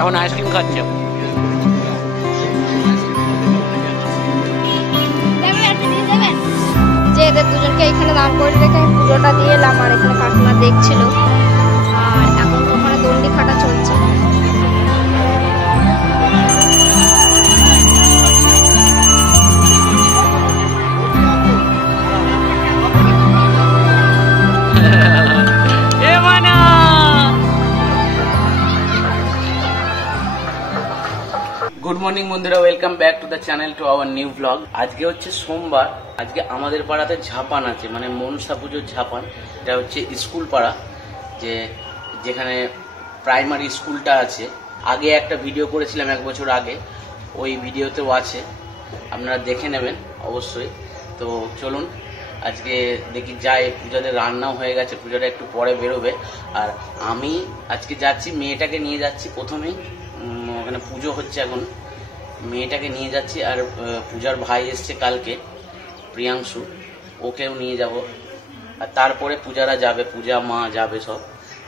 এখন আইসক্রিম খাচ্ছে। যে এদের দুজনকে এখানে দাম করে রেখে আমি পুজোটা দিয়ে এলাম, আর এখানে কাকিমা দেখছিল, আর এখন তো ওখানে দণ্ডি খাটা চলছে। গুড মর্নিং বন্ধুরা, welcome back to the channel, to our new blog. আজকে হচ্ছে সোমবার। আজকে আমাদের পাড়াতে ঝাপান আছে, মানে মনসা পুজোর ঝাপান। এটা হচ্ছে স্কুল পাড়া, যেখানে প্রাইমারি স্কুলটা আছে। আগে একটা ভিডিও করেছিলাম 1 বছর আগে, ওই ভিডিওতেও আছে, আপনারা দেখে নেবেন অবশ্যই। তো চলুন আজকে দেখি যাই। পূজাতে রান্নাও হয়ে গেছে, পূজাটা একটু পরে বেরোবে। আর আমি আজকে যাচ্ছি, মেয়েটাকে নিয়ে যাচ্ছি। প্রথমেই ওখানে পুজো হচ্ছে, এখন মেয়েটাকে নিয়ে যাচ্ছি। আর পূজার ভাই এসছে কালকে, প্রিয়াংশু, ওকেও নিয়ে যাব। আর তারপরে পূজারা যাবে, পূজা মা যাবে সব।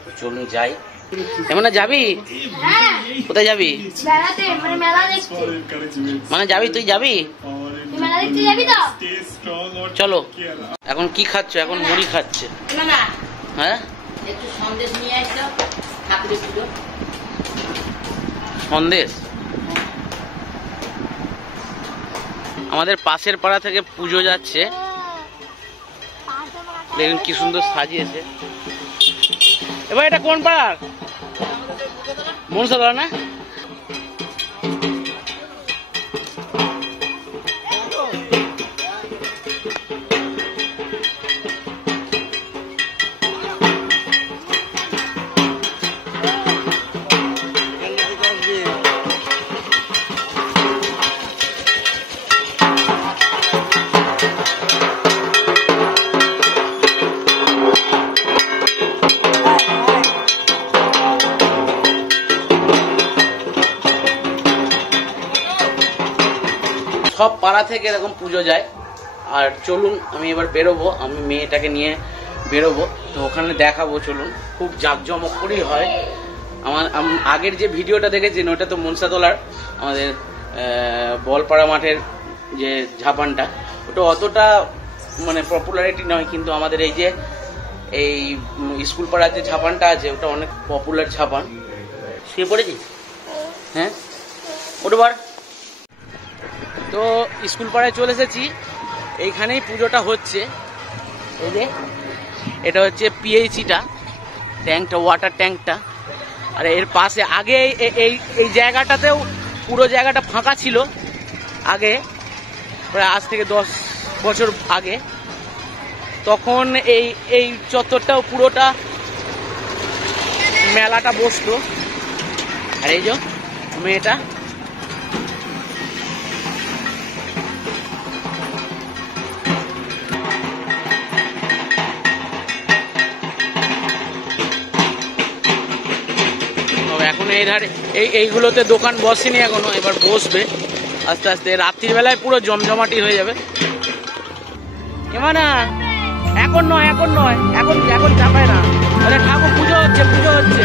তো চলুন যাই। এমন যাবি? কোথায় যাবি? মানে যাবি, তুই যাবি? চলো। এখন কি খাচ্ছ? এখন মুড়ি খাচ্ছে। হ্যাঁ, সন্দেশ। আমাদের পাশের পাড়া থেকে পুজো যাচ্ছে, দেখুন কি সুন্দর সাজিয়েছে। এবার এটা কোন পাড়ার? মনসাতলা না? সব পাড়া থেকে এরকম পুজো যায়। আর চলুন আমি এবার বেরোবো, আমি মেয়েটাকে নিয়ে বেরোবো। তো ওখানে দেখাবো, চলুন। খুব জাঁকজমক করেই হয়। আমার আগের যে ভিডিওটা দেখেছেন ওটা তো মনসাতলার, আমাদের বলপাড়া মাঠের যে ঝাপানটা, ওটা অতটা মানে পপুলারিটি নয়। কিন্তু আমাদের এই যে এই স্কুল পাড়ার যে ঝাপানটা আছে, ওটা অনেক পপুলার ঝাপান। শুয়ে পড়েছি? হ্যাঁ, ওঠবার। তো স্কুল পাড়ায় চলে এসেছি, এইখানেই পুজোটা হচ্ছে। এই যে এটা হচ্ছে পিএইচিটা, ট্যাঙ্কটা, ওয়াটার ট্যাঙ্কটা। আর এর পাশে আগে এই জায়গাটাতেও পুরো জায়গাটা ফাঁকা ছিল আগে, প্রায় আজ থেকে 10 বছর আগে। তখন এই চত্বরটাও পুরোটা মেলাটা বসতো। আর এই যে মেয়েটা, এখন এই ধারে এইগুলোতে দোকান বসেনি এখনো, এবার বসবে আস্তে আস্তে। রাত্রির বেলায় পুরো জমজমাটি হয়ে যাবে। এমানা এখন নয়, এখন নয়, এখন চাপায় না। আরে ঠাকুর পুজো হচ্ছে, পুজো হচ্ছে।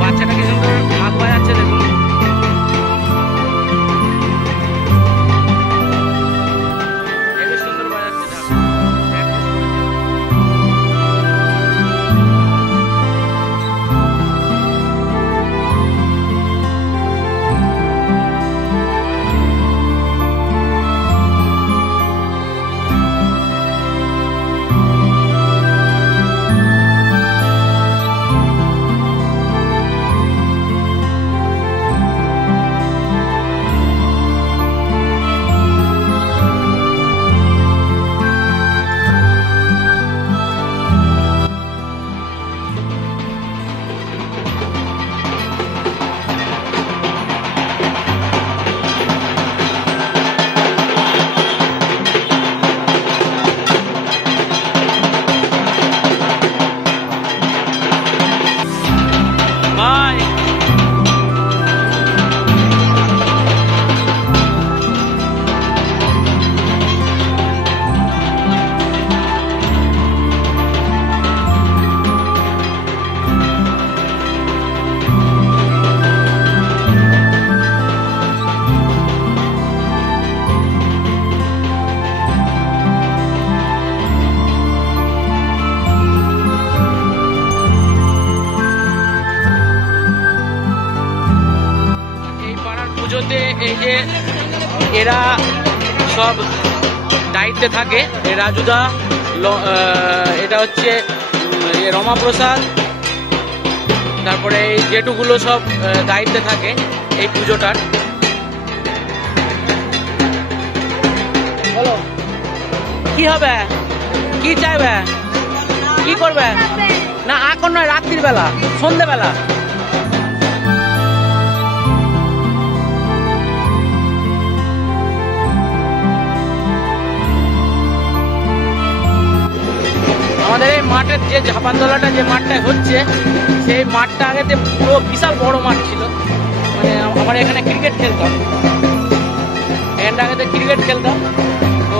বাচ্চাটাকে সুন্দর হাত বাজাচ্ছে, দেখুন। সুন্দর বাজাচ্ছে ঠাকুর। এই যে এরা সব দায়িত্বে থাকে, রাজুদা, এটা হচ্ছে রমাপ্রসাদ, তারপরে এই জেঠুগুলো সব দায়িত্বে থাকে এই পুজোটার। বলো কি হবে, কি চাইবে, কি করবে? না এখন নয়, রাত্রির বেলা, সন্ধ্যেবেলা। আমাদের এই মাঠের যে ঝাপানতলাটা যে মাঠটা হচ্ছে, সেই মাঠটা আগেতে পুরো বিশাল বড় মাঠ ছিল। মানে আমরা এখানে ক্রিকেট খেলতাম, আগেতে ক্রিকেট খেলতাম। তো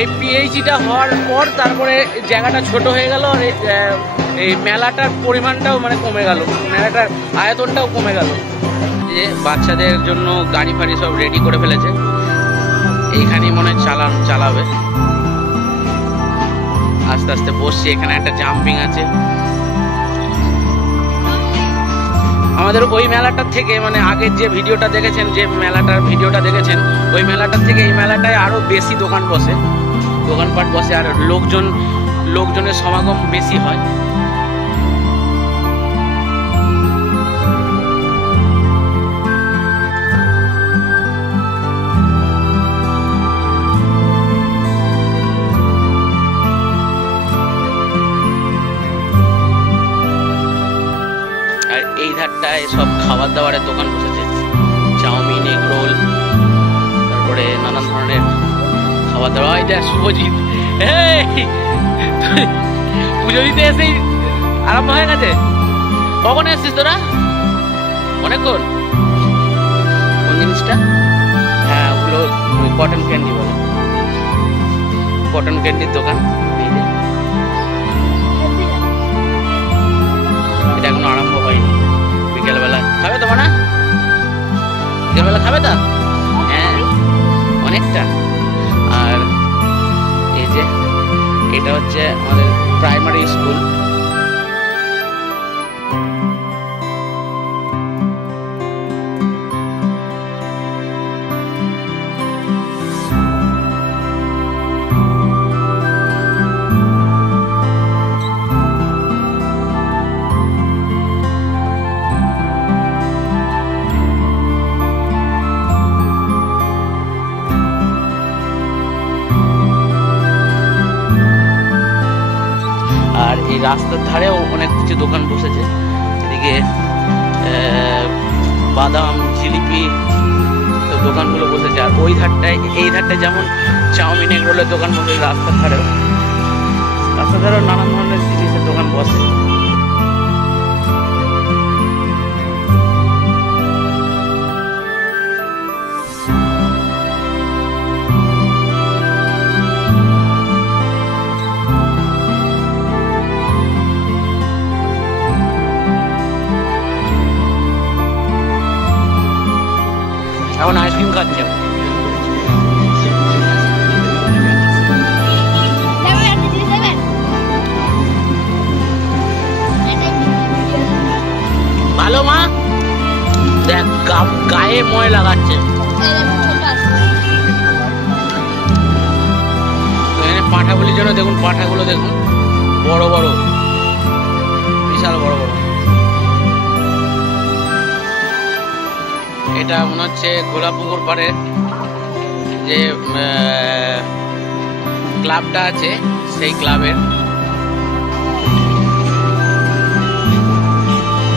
এই পিএইচিটা হওয়ার পর তারপরে জায়গাটা ছোট হয়ে গেল, আর এই মেলাটার পরিমাণটাও মানে কমে গেল, মেলাটার আয়তনটাও কমে গেল। যে বাচ্চাদের জন্য গাড়ি ফাড়ি সব রেডি করে ফেলেছে, এইখানেই মনে হয় চালাবে। আস্তে আস্তে বসছি, এখানে একটা জাম্পিং আছে। আমাদের ওই মেলাটার থেকে, মানে আগের যে ভিডিওটা দেখেছেন, যে মেলাটার ভিডিওটা দেখেছেন, ওই মেলাটার থেকে এই মেলাটায় আরো বেশি দোকান বসে, দোকানপাট বসে, আর লোকজনের সমাগম বেশি হয়। এই ধারটায় সব খাবার দাবারের দোকান বসেছে, চাউমিন, এগ রোল, তারপরে নানান ধরনের খাবার দাবার। হয় দেখ শুভজিৎ, পুজো দিতে এসেই আরম্ভ হয়ে গেছে। কখন এসছিস তোরা? অনেকক্ষণ। কোন জিনিসটা? হ্যাঁ, ওগুলো কটন ক্যান্ডি বলে, কটন ক্যান্ডির দোকান। এই যে এটা এখনো আরম্ভ হয়নি। বিকেলবেলা খাবে তো না? বিকেলবেলা খাবে তো? হ্যাঁ, অনেকটা। আর এই যে এটা হচ্ছে আমাদের প্রাইমারি স্কুল। আর এই রাস্তার ধারেও অনেক কিছু দোকান বসেছে, এদিকে বাদাম, জিলিপি সব দোকানগুলো বসেছে। আর ওই ধারটায়, এই ধারটায় যেমন চাউমিন, এগ রোলের দোকান বসেছে, রাস্তার ধারেও নানান ধরনের জিনিসের দোকান বসে। এখন আইসক্রিম খাচ্ছে। ভালো মা, দেখ গায়ে ময় লাগাচ্ছে। এখানে পাঁঠাগুলির জন্য দেখুন, পাঁঠাগুলো দেখুন, বড় বড়, বিশাল বড় বড়। এটা মনে হচ্ছে গোলাপুকুর পাড়ে যে ক্লাবটা আছে, সেই ক্লাবের।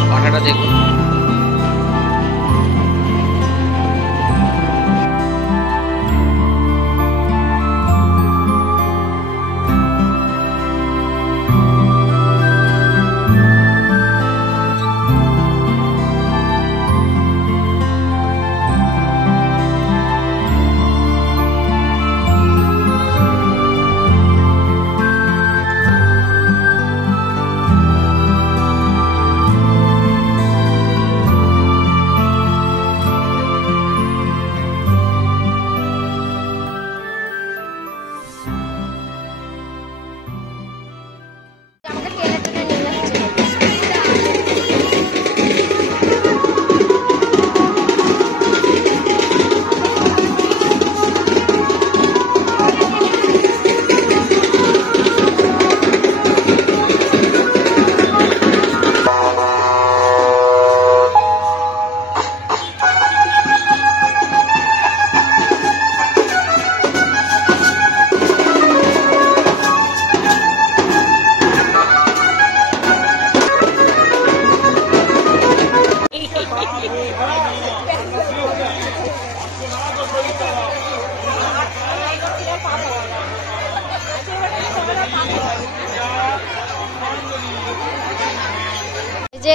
পাঠাটা দেখুন।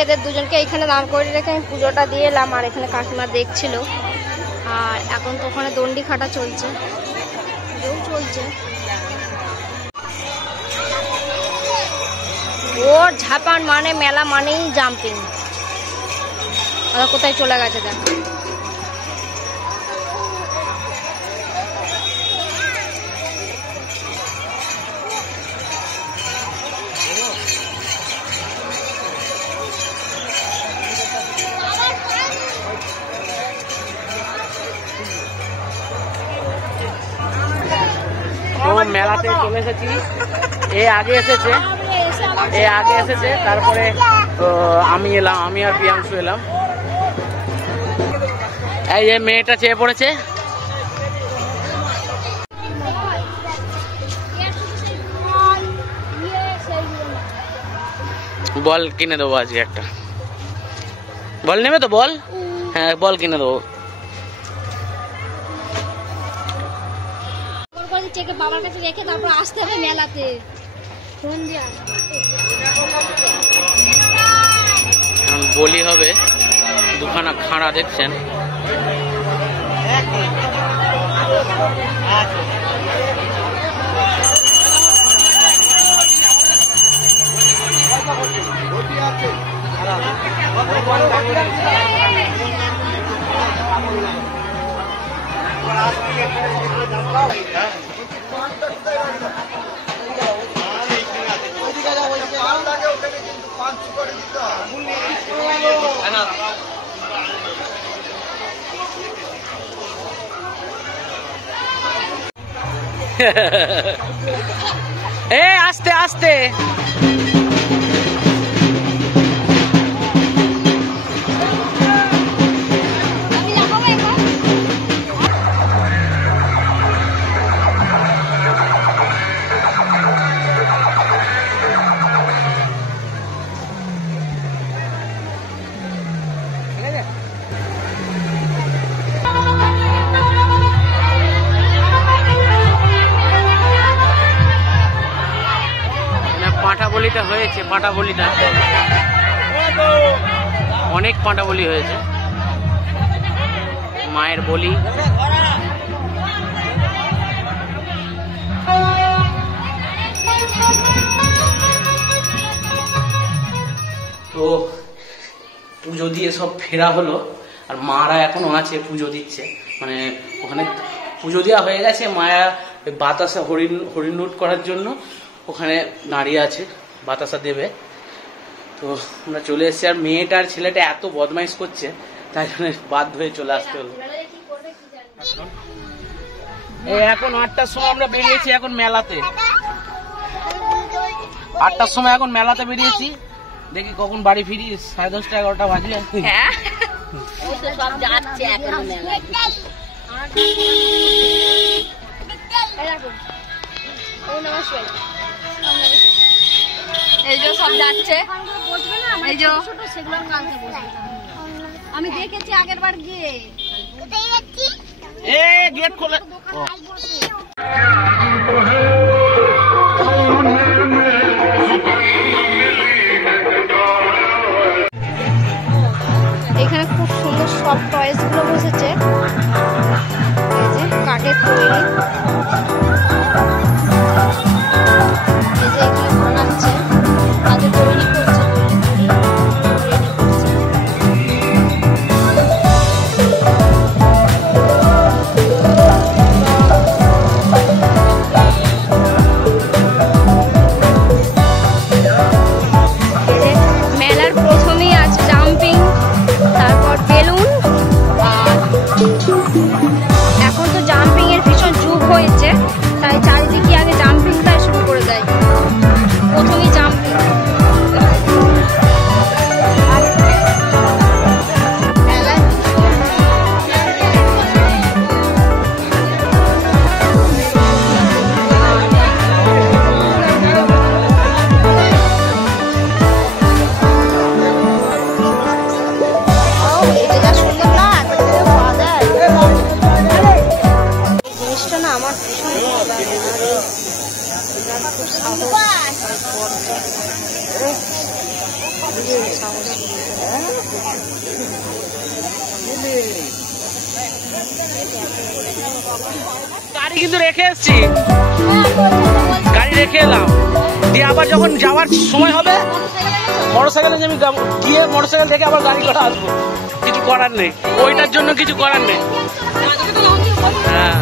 এদের দুজনকে এখানে দাঁড় করে রেখে আমি পুজোটা দিয়ে এলাম, আর এখানে কাকিমা দেখছিল। আর এখন তো ওখানে দণ্ডি খাটা চলছে, পুজোও চলছে। ওর ঝাপান মানে মেলা মানেই জাম্পিং। ওরা কোথায় চলে গেছে দেখ। মেলাতে চলে এসেছি, এ আগে এসেছে, তারপরে আমি এলাম, আমি আর প্রিয়াংশু এলাম। এই যে মেয়েটা চেয়ে পড়েছে, বল কিনে দেবো আজকে একটা। বল নেবে তো? বল, হ্যাঁ বল কিনে দেবো। বাবার কাছে রেখে তারপর আসতে হবে মেলাতে। বলি হবে, দুখানা খাড়া দেখছেন। এ আস্তে আস্তে পাঁটাবলিটা হয়েছে, পাঁটাবলিটা অনেক পাঁটাবলি হয়েছে, মায়ের বলি। তো পুজো দিয়ে সব ফেরা হলো, আর মারা এখনো আছে, পুজো দিচ্ছে। মানে ওখানে পুজো দেওয়া হয়ে গেছে, মায়া বাতাসা হরিণ লুট করার জন্য ওখানে দাঁড়িয়ে আছে, বাতাসা দেবে। তো আমরা চলে এসেছি, আর মেয়েটা আর ছেলেটা এত বদমাইশ করছে, তাই জন্য বাধ্য হয়ে চলে আসতে হলো। এখন 8টার সময় আমরা বেরিয়েছি, এখন মেলাতে 8টার সময় এখন মেলাতে বেরিয়েছি। দেখি কখন বাড়ি ফিরি, 10:30 11টা বাজবে। এই যে সব যাচ্ছে, এই যে আমি দেখেছি আগের বার গিয়ে। গেট খোলা। এখানে খুব সুন্দর সব টয়েস গুলো বসেছে, এই যে কাঠের তৈরি। এই যে এখানে বানাচ্ছে, কাঠের তৈরি করছে, মেলার প্রথমেই আছে জাম্পিং, তারপর বেলুন। এখন তো জাম্পিং এর ভীষণ যুগ হয়েছে, তাই চারিদিকে আগে জাম্পিংটাই শুরু করে দেয়, প্রথমেই জাম্পিং। জিনিসটা না আমার ভীষণ ভালো লাগে, খুব সাহস। গাড়ি কিন্তু রেখে এসছি, গাড়ি রেখে এলাম, দিয়ে আবার যখন যাওয়ার সময় হবে মোটরসাইকেলে আমি গিয়ে মোটরসাইকেল থেকে আবার গাড়ি করে আসবো। কিছু করার নেই, ওইটার জন্য কিছু করার নেই। হ্যাঁ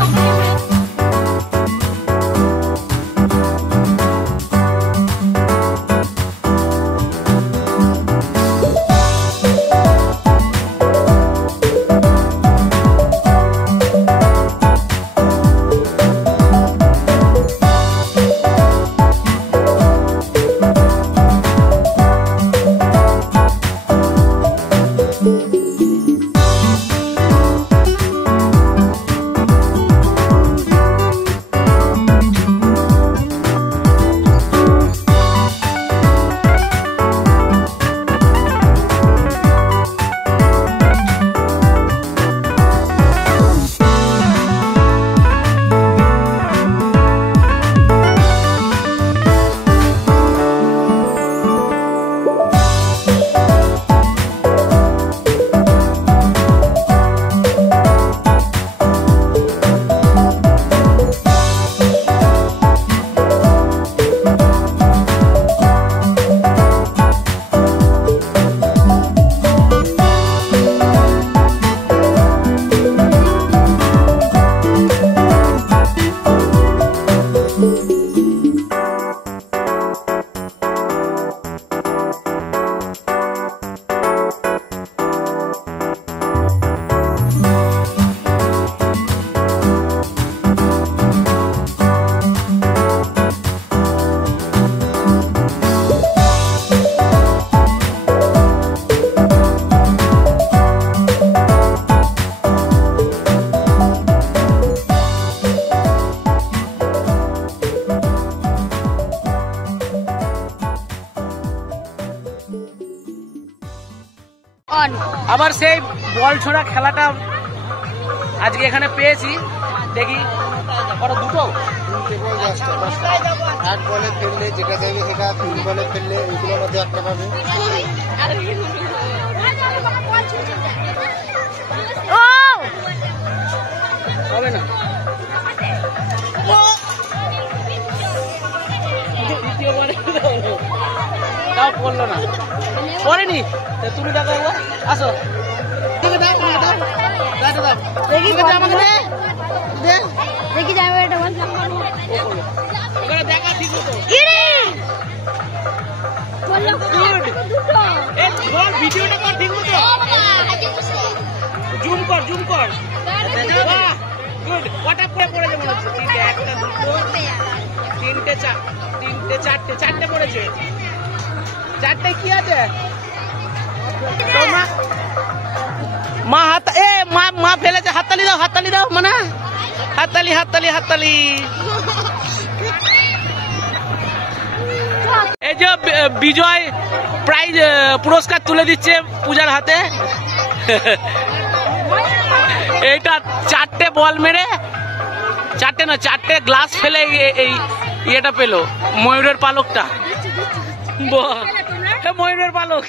আবার সেই বল ছোড়া খেলাটা আজকে এখানে পেয়েছি, দেখি ওরা দুটো এক বলে ফেললে যেটা দেবে সেটা, তিন বলে ফেললে ওইগুলোর মধ্যে একটা পাবে। হবে না, তাও পড়লো না, পড়েনি। তুমি দেখো, আসো দেখি যাবে এটা দেখা ঠিক মতো। ভিডিওটা কর ঠিক মতো, জুম কর, জুম কর। গুড, কটা পড়েছে মনে হচ্ছে? তিনটে, একটা, দুটো, তিনটে, তিনটে, চারটে, চারটে পড়েছে। চারটে কি আছে? মা হাত, এ মা মা ফেলেছে, হাততালি দাও, হাততালি দাও, মানে হাততালি, হাততালি, হাততালি। এই যে বিজয় প্রাইজ পুরস্কার তুলে দিচ্ছে পূজার হাতে। এইটা চারটে বল মেরে, চারটে না, চারটে গ্লাস ফেলে এই ইয়েটা পেলো, ময়ূরের পালকটা। ময়ূরের পালক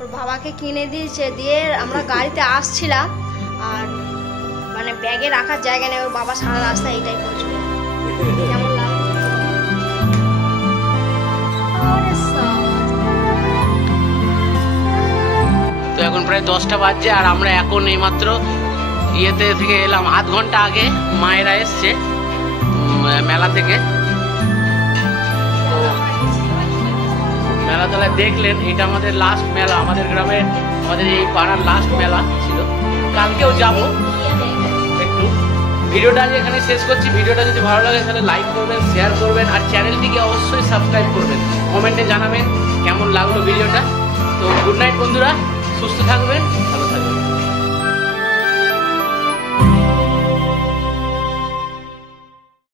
ওর বাবাকে কিনে দিয়েছে, দিয়ে আমরা গাড়িতে আসছিলাম, আর মানে ব্যাগে রাখার জায়গা নেই, ওর বাবা সারা রাস্তা এটাই করছিল। কেমন তো এখন প্রায় 10টা বাজছে, আর আমরা এখন এইমাত্র ইয়েতে থেকে এলাম, আধ ঘন্টা আগে মায়েরা এসছে মেলা থেকে। তো মেলা তলায় দেখলেন, এটা আমাদের লাস্ট মেলা, আমাদের গ্রামের, আমাদের এই পাড়ার লাস্ট মেলা ছিল। কালকেও যাব একটু। ভিডিওটা আজ এখানে শেষ করছি। ভিডিওটা যদি ভালো লাগে তাহলে লাইক করবেন, শেয়ার করবেন, আর চ্যানেলটিকে অবশ্যই সাবস্ক্রাইব করবেন। কমেন্টে জানাবেন কেমন লাগলো ভিডিওটা। তো গুড নাইট বন্ধুরা, সুস্থ থাকবেন, ভালো থাকবেন।